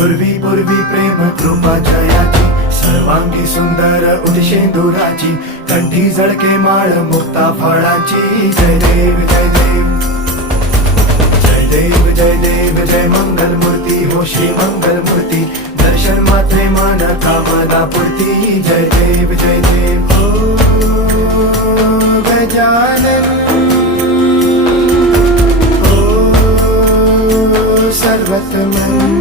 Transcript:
पूर्वी पूर्वी प्रेम कृपा जयाची, सर्वांगी सुंदर उदिशेंदुराची, कंठी झळके माळ मुक्ता फळाची. जय देव जय देव जय देव जय देव जय मंगल मूर्ती हो श्री मंगल मूर्ती, दर्शन मात्रे मन कामना पूर्ती. जय देव जय देव हो गजानन हो सर्वतमन.